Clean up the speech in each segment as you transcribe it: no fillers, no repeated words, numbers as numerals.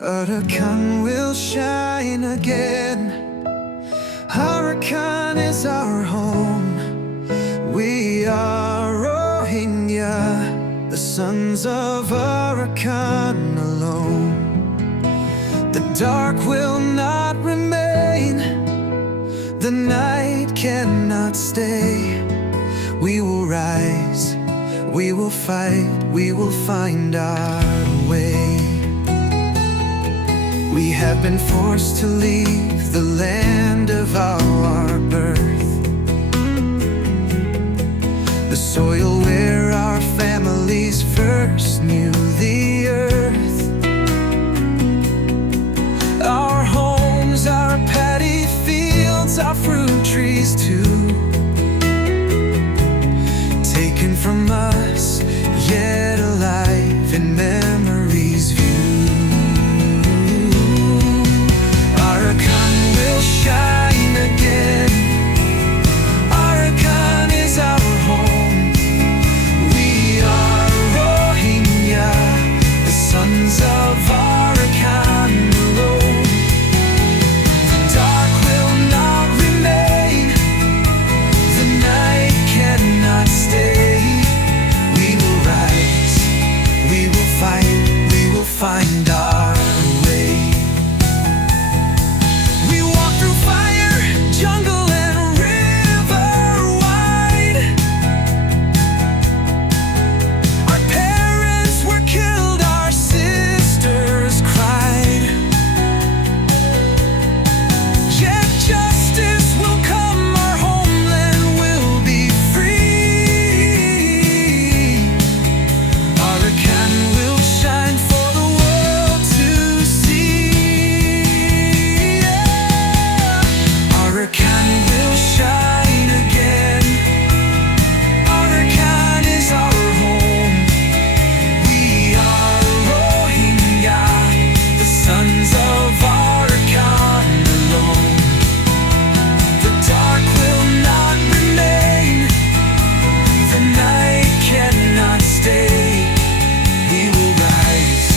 Arakan will shine again. Arakan is our home. We are Rohingya, the sons of Arakan alone. The dark will not remain, the night cannot stay. We will rise, we will fight, we will find our way. We have been forced to leave the land of our birth, the soil where our families first knew the earth. Our homes, our paddy fields, our fruit trees too, taken from us, yet alive in memory's view. Arakan will shine again. Arakan is our home. We are Rohingya, the sons of Arakan alone. The dark will not remain, the night cannot stay. We will rise, we will fight, we will find our way. We walk through fire, jungle and river wide. Our parents were killed, our sisters cried. Yet justice will come, our homeland will be free. Arakan will shine for the world to see. Arakan will shine again. Arakan is our home. We are Rohingya, the sons of Arakan alone. The dark will not remain, the night cannot stay. We will rise,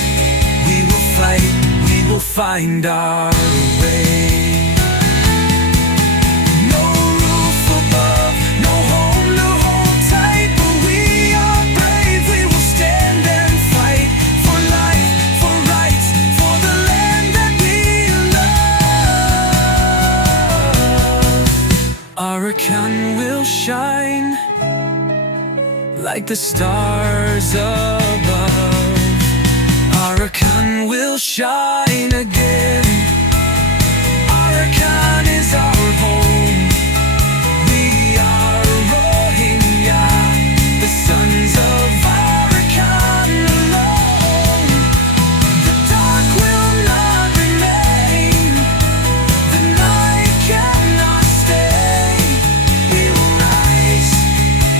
we will fight, we will find our way. No roof above, no home to hold tight, but we are brave. We will stand and fight for life, for rights, for the land that we love. Arakan will shine like the stars above. Arakan will shine again. Arakan is our home. We are Rohingya, the sons of Arakan alone. The dark will not remain, the night cannot stay. We will rise,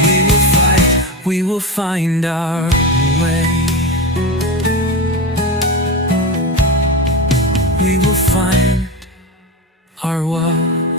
we will fight, we will find our way. We will find our way.